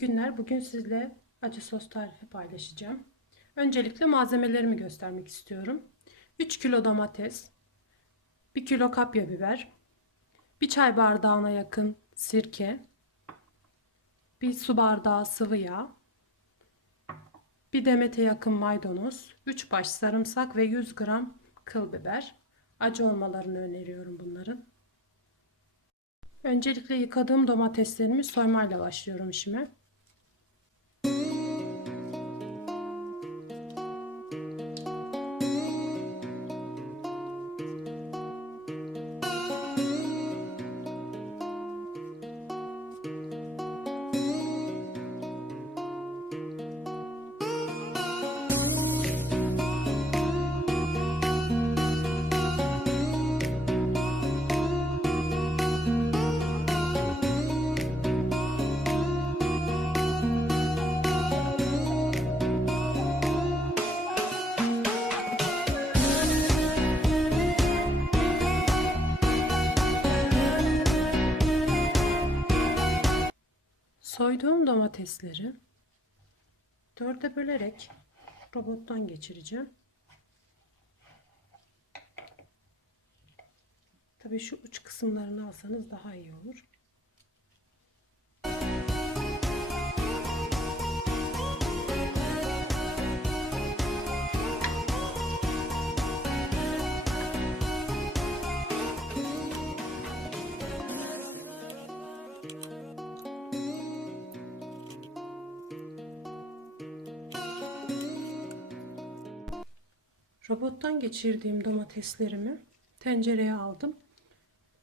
günler. Bugün sizle acı sos tarifi paylaşacağım. Öncelikle malzemelerimi göstermek istiyorum. 3 kilo domates, 1 kilo kapya biber, 1 çay bardağına yakın sirke, 1 su bardağı sıvı yağ, 1 demete yakın maydanoz, 3 baş sarımsak ve 100 gram kıl biber. Acı olmalarını öneriyorum bunların. Öncelikle yıkadığım domateslerimi soymayla başlıyorum işime. Soyduğum domatesleri dörde bölerek robottan geçireceğim. Tabii şu uç kısımlarını alsanız daha iyi olur. Robottan geçirdiğim domateslerimi tencereye aldım.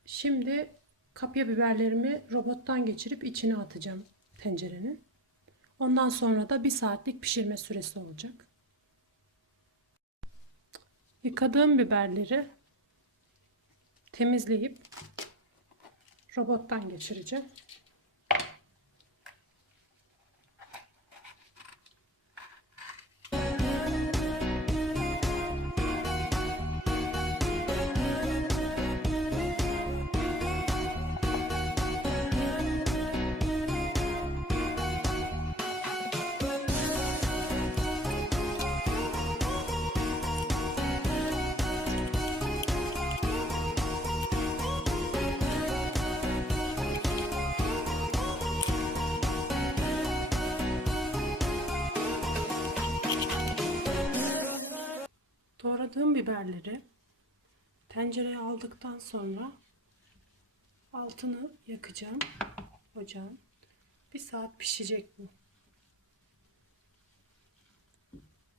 Şimdi kapya biberlerimi robottan geçirip içine atacağım tencerenin. Ondan sonra da bir saatlik pişirme süresi olacak. Yıkadığım biberleri temizleyip robottan geçireceğim. Doğradığım biberleri tencereye aldıktan sonra altını yakacağım ocağın. Bir saat pişecek bu.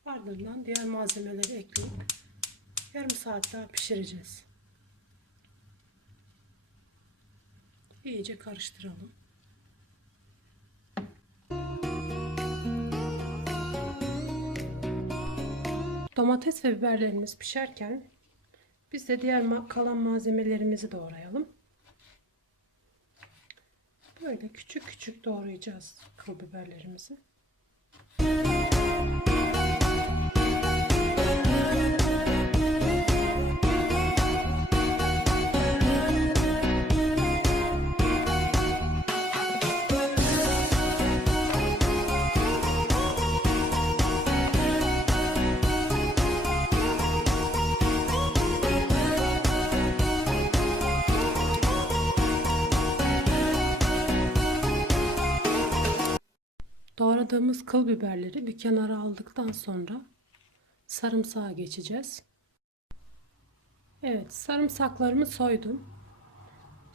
Ardından diğer malzemeleri ekleyip yarım saat daha pişireceğiz. İyice karıştıralım. Domates ve biberlerimiz pişerken biz de diğer kalan malzemelerimizi doğrayalım. Böyle küçük küçük doğrayacağız kıl biberlerimizi. Doğradığımız kıl biberleri bir kenara aldıktan sonra sarımsağa geçeceğiz. Evet, sarımsaklarımı soydum.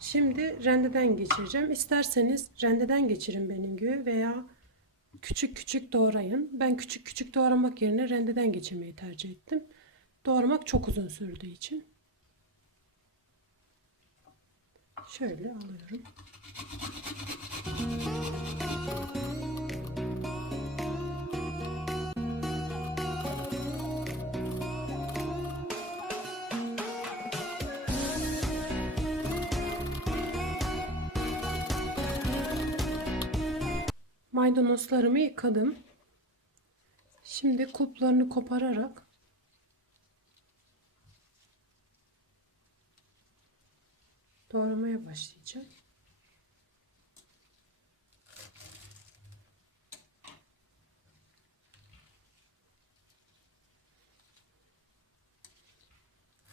Şimdi rendeden geçireceğim. İsterseniz rendeden geçirin benim gibi veya küçük küçük doğrayın. Ben küçük küçük doğramak yerine rendeden geçirmeyi tercih ettim. Doğramak çok uzun sürdüğü için. Şöyle alıyorum. maydanozlarımı yıkadım. Şimdi kulplarını kopararak doğramaya başlayacağım.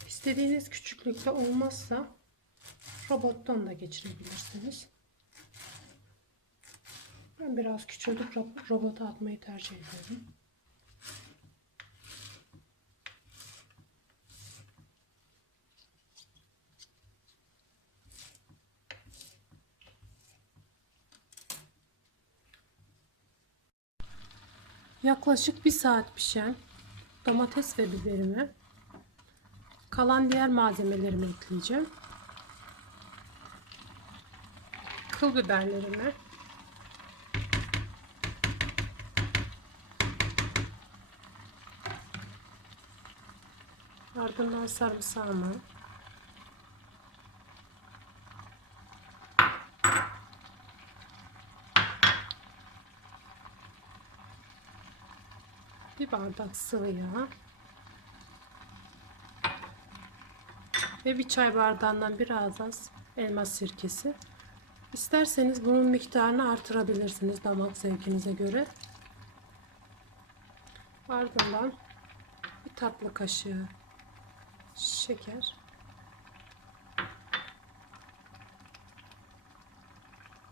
İstediğiniz küçüklükte olmazsa robottan da geçirebilirsiniz. Ben biraz küçüldük ro- robota atmayı tercih ediyorum. Yaklaşık bir saat pişen domates ve biberimi kalan diğer malzemelerimi ekleyeceğim. Kıl biberlerimi ardından sarımsağımı bir bardak sıvı yağ ve bir çay bardağından biraz az elma sirkesi. İsterseniz bunun miktarını artırabilirsiniz damak zevkinize göre. Ardından bir tatlı kaşığı şeker.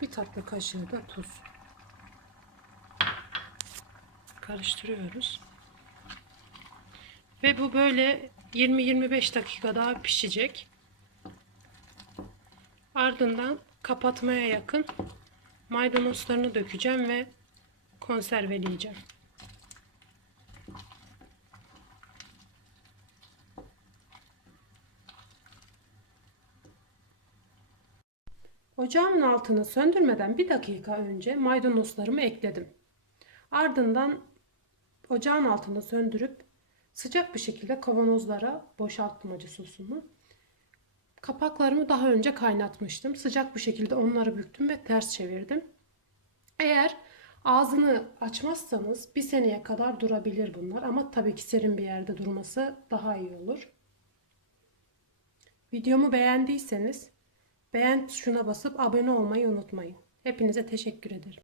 Bir tatlı kaşığı da tuz. Karıştırıyoruz. Ve bu böyle 20-25 dakika daha pişecek. Ardından kapatmaya yakın maydanozlarını dökeceğim ve konserveleyeceğim. Ocağımın altını söndürmeden bir dakika önce maydanozlarımı ekledim. Ardından ocağın altını söndürüp sıcak bir şekilde kavanozlara boşalttım acı sosunu. Kapaklarımı daha önce kaynatmıştım. Sıcak bir şekilde onları büktüm ve ters çevirdim. Eğer ağzını açmazsanız bir seneye kadar durabilir bunlar ama tabii ki serin bir yerde durması daha iyi olur. Videomu beğendiyseniz beğen tuşuna basıp abone olmayı unutmayın. Hepinize teşekkür ederim.